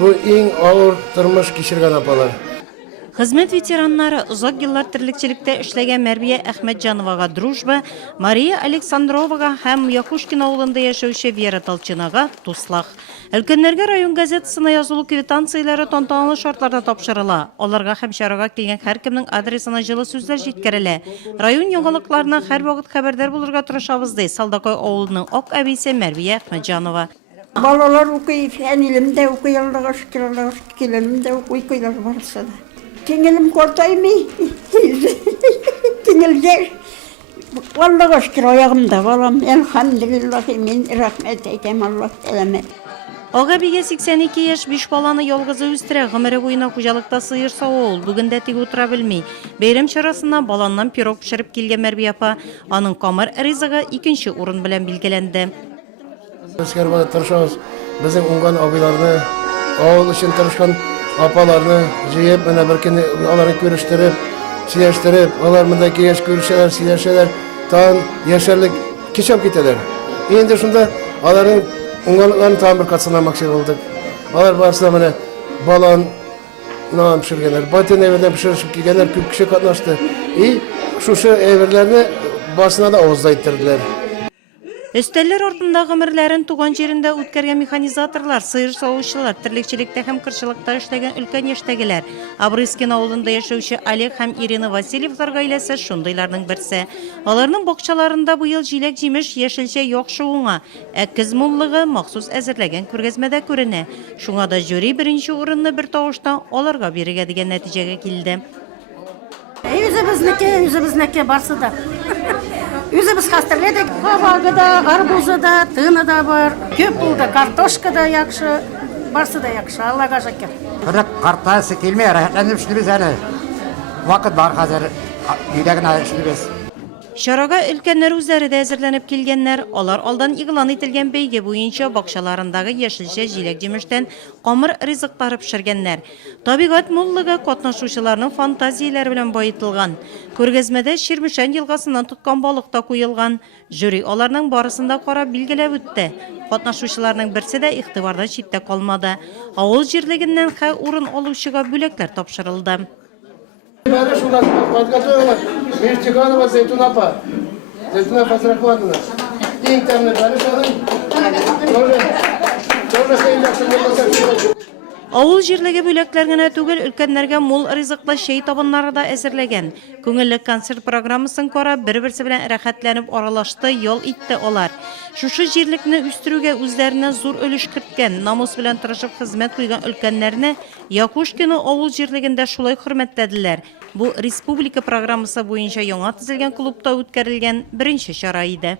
bu eng og'ir turmush kechirgan apalar. Хезмәт ветераннары озак еллар терлекчелектә эшләгән Мәрвия Әхмәтҗановага дружба, Мария Александровага һәм Якушкин авылында яшәүче Вера Толчинага туслык. Өлкәннәргә район газетасына язылу квитанцияләре тантаналы шартларда тапшырыла. Аларга һәм чарага килгән һәркемнең адресына җылы сүзләр җиткерелә. Район яңалыкларына һәрвакыт хәбәрдар булырга тырышабыз ди Салдакай авылының ак әбисе Мәрвия Әхмәтҗанова. Балалар укый, фәнилемдә укый, Аллага шөкер, Аллага шөкер, килемдә укый, көйләр барысы да. Кеңелем кортаймый, кеңелгәш. Аллага шөкер, аягымда балам, әлхәмдүлиллаһ, мин рәхмәт әйтәм, Аллаһ сәламәт. Ага биге 82 яшь 5 баланы ялгызы үстерә, гомере буена хуҗалыкта сыер саву ул, бүгендә тик утыра белми. Бәйрәм чарасына баланнан пирог пешереп килгән Мәрвия апа, аның камыр ризыгы 2нче урын белән билгеләнде. Bizler bana tırışıyoruz. Bizim ungan abilerini, ağıl için tırışkan apalarını jiyip, bana belki onları görüştürüp, sileştirip, onlarındaki yaş görüşeler, sileşeler, tam yaşarlık kişap giteler. Şimdi şunda onların unganlıklarını tam bir katsına maksat olduk. Onlar varsa bana balan nam pişirgenler, batın evlerden pişirip gelgenler, küp kişi katlaştı. Şu evlerlerini basına da ağızda ittirdiler. Өстәлләр артында гомерләрен туган җирендә үткәргән механизаторлар, сыер савучылар, терлекчелектә һәм кырчылыкта эшләгән өлкән яшьтәгеләр. Абрыскин авылында яшәүче Олег һәм Ирина Васильевлар гаиләсе шундыйларның берсе. Аларның бакчаларында бу ел җиләк-җимеш яшелчә яхшы уңа, әкез муллыгы махсус әзерләгән күргәзмәдә күренә. Шуңа да жюри беренче урынны бер тавыштан аларга бирергә дигән нәтиҗәгә килде. Үзебезнеке барсы да. Үзебез хәстәрләдек. Кабагы да, арбузы да, тыны да бар. Көп булды, картошка да яхшы, барсы да яхшы. Аллага шөкер. Бирек картасы килмәй, рәхәтләнеп эшлибез әле. Вакыт бар хәзер. Өйдә генә эшлибез. Чарага өлкәннәр үзләре дә әзерләнеп килгәннәр. Алар алдан игълан ителгән бәйге буенча бакчаларындагы яшелчә җиләк-җимештән камыр ризыклары пешергәннәр. Табигать муллыгы катнашучыларның фантазияләре белән баетылган. Күргәзмәдә Ширмешән елгасыннан тоткан балык та куелган. Жюри аларның барысында карап билгеләп үтте. Катнашучыларның берсе дә игътибардан читтә калмады. Авыл җирлегеннән һәр урын алучыга бүләкләр тапшырылды. Ребята, что у нас подготовила Миртиганова Зайтуна Па. Зайтуна Фазрахватовна. И интернет, тоже стоит. Авыл җирлеге бүләкләр генә түгел, өлкәннәргә мул ризыклы чәй табыннары да әзерләгән. Күңелле концерт программасын карап, бер-берсе белән рәхәтләнеп аралашты, ял итте алар. Шушы җирлекне үстерүгә үзләренә зур өлеш керткән, намус белән тырышып хезмәт куйган өлкәннәрне Якушкина авыл җирлегендә шулай хөрмәтләделәр. Бу республика программасы буенча яңа төзелгән клубта үткәрелгән беренче чара иде.